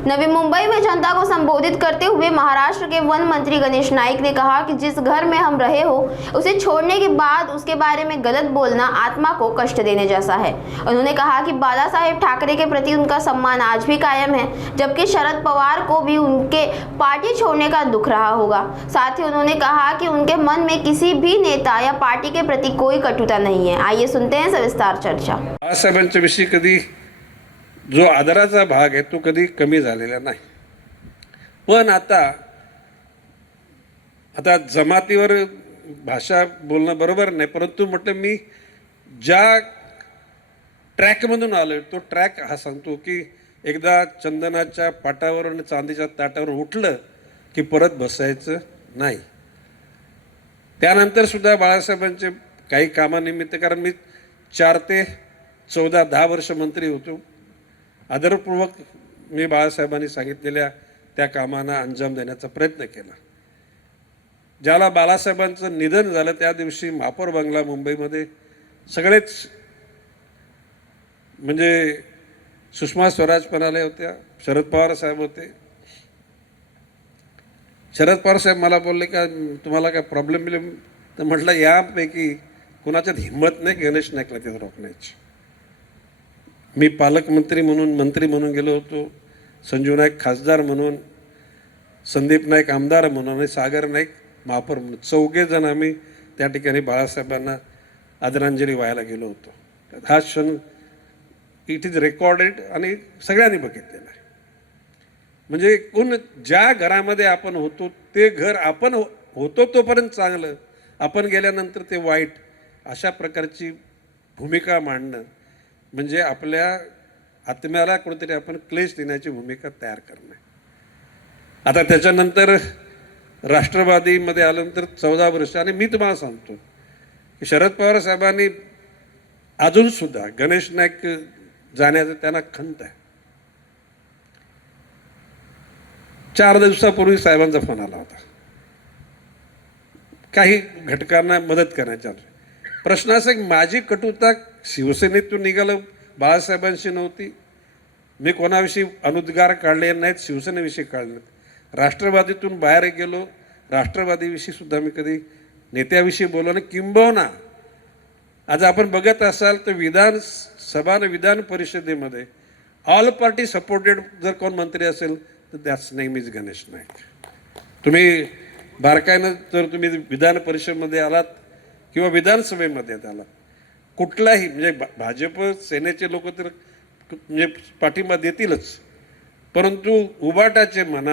नवी मुंबई में जनता को संबोधित करते हुए महाराष्ट्र के वन मंत्री गणेश नाइक ने कहा कि जिस घर में हम रहे हो उसे छोड़ने के बाद उसके बारे में गलत बोलना आत्मा को कष्ट देने जैसा है। उन्होंने कहा कि बाला साहेब ठाकरे के प्रति उनका सम्मान आज भी कायम है, जबकि शरद पवार को भी उनके पार्टी छोड़ने का दुख रहा होगा। साथ ही उन्होंने कहा कि उनके मन में किसी भी नेता या पार्टी के प्रति कोई कटुता नहीं है। आइए सुनते हैं सविस्तार चर्चा। बाळासाहेबांच्या विषयी कधी जो आदराचा भाग आहे तो कधी कमी झालेला नाही, पण आता जमातीवर भाषा बोलणं बरोबर नाही, परंतु म्हटलं मी ज्या ट्रॅकमधून आलोय तो ट्रॅक हा सांगतो की एकदा चंदनाच्या पाटावर आणि चांदीच्या ताटावर उठलं की परत बसायचं नाही। त्यानंतर सुद्धा बाळासाहेबांचे काही कामानिमित्त, कारण मी 4 ते 14 10 वर्ष मंत्री होतो, आदरपूर्वक मी बाळासाहेबांनी सांगितलेल्या त्या कामांना अंजाम देण्याचा प्रयत्न केला। ज्याला बाळासाहेबांचं निधन झालं त्या दिवशी महापौर बंगला मुंबईमध्ये सगळेच, म्हणजे सुषमा स्वराज पण आल्या होत्या, शरद पवार साहेब होते। शरद पवार साहेब मला बोलले का तुम्हाला काय प्रॉब्लेम बिलेम, तर म्हटलं यापैकी कुणाच्यात हिंमत नाही गणेश नाईकला तिथं रोखण्याची। मी पालकमंत्री म्हणून, मंत्री म्हणून गेलो होतो, संजू नाईक खासदार म्हणून, संदीप नाईक आमदार म्हणून आणि सागर नाईक महापौर म्हणून, 4घे जण आम्ही त्या ठिकाणी बाळासाहेबांना आदरांजली व्हायला गेलो होतो। हा क्षण इट इज रेकॉर्डेड आणि सगळ्यांनी बघितलेला आहे। म्हणजे कोण ज्या घरामध्ये आपण होतो ते घर आपण होतो तोपर्यंत चांगलं, आपण गेल्यानंतर ते वाईट, अशा प्रकारची भूमिका मांडणं म्हणजे आपल्या आत्म्याला कुठेतरी आपण क्लेश देण्याची भूमिका तयार करणं। आता त्याच्यानंतर राष्ट्रवादीमध्ये आल्यानंतर 14 वर्ष, आणि मी तुम्हाला सांगतो की शरद पवार साहेबांनी अजूनसुद्धा गणेश नाईक जाण्याचं त्यांना खंत आहे। 4 दिवसापूर्वी साहेबांचा फोन आला होता, काही घटकांना मदत करण्याचा प्रश्न असा की माझी कटुता शिवसेनेतून निघालं, बाळासाहेबांशी नव्हती। मी कोणाविषयी अनुद्गार काढले नाहीत, शिवसेनेविषयी काढले नाहीत। राष्ट्रवादीतून बाहेर गेलो, राष्ट्रवादीविषयी सुद्धा मी कधी नेत्याविषयी बोललो नाही। किंबहुना आज आपण बघत असाल तर विधानसभा आणि विधान परिषदेमध्ये ऑल पार्टी सपोर्टेड जर कोण मंत्री असेल तर दॅट्स नेहमीच गणेश नाईक। तुम्ही बारकाईनं जर तुम्ही विधान परिषदेमध्ये आलात किंवा विधानसभेमध्ये आलात, कुठलाही म्हणजे भाजप सेनेचे लोक तर म्हणजे पाठिंबा देतीलच, परंतु उबाटाचे म्हणा